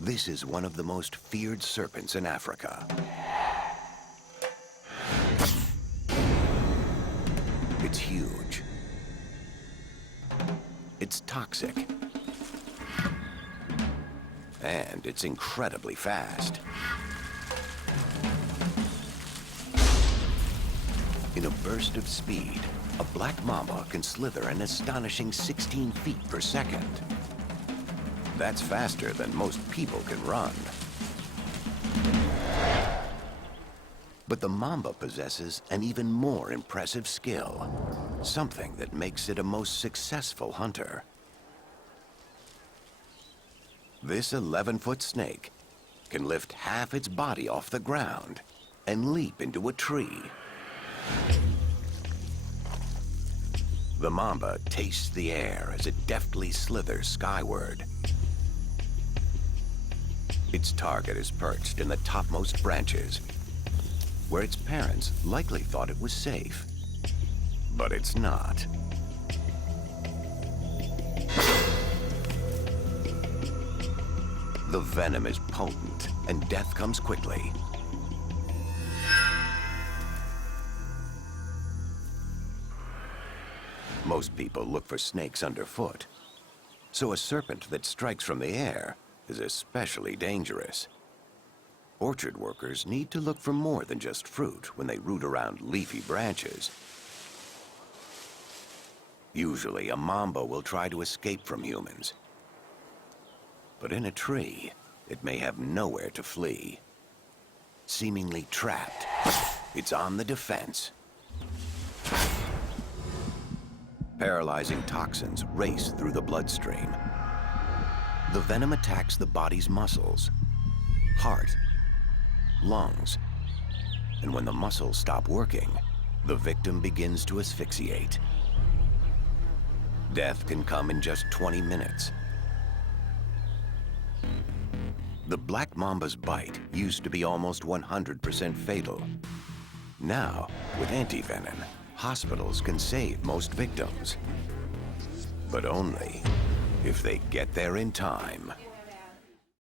This is one of the most feared serpents in Africa. It's huge. It's toxic. And it's incredibly fast. In a burst of speed, a black mamba can slither an astonishing 16 feet per second. That's faster than most people can run. But the mamba possesses an even more impressive skill, something that makes it a most successful hunter. This 11-foot snake can lift half its body off the ground and leap into a tree. The mamba tastes the air as it deftly slithers skyward. Its target is perched in the topmost branches, where its parents likely thought it was safe. But it's not. The venom is potent, and death comes quickly. Most people look for snakes underfoot, so a serpent that strikes from the air is especially dangerous. Orchard workers need to look for more than just fruit when they root around leafy branches. Usually, a mamba will try to escape from humans. But in a tree, it may have nowhere to flee. Seemingly trapped, it's on the defense. Paralyzing toxins race through the bloodstream. The venom attacks the body's muscles, heart, lungs, and when the muscles stop working, the victim begins to asphyxiate. Death can come in just 20 minutes. The black mamba's bite used to be almost 100% fatal. Now, with antivenom, hospitals can save most victims, but only if they get there in time.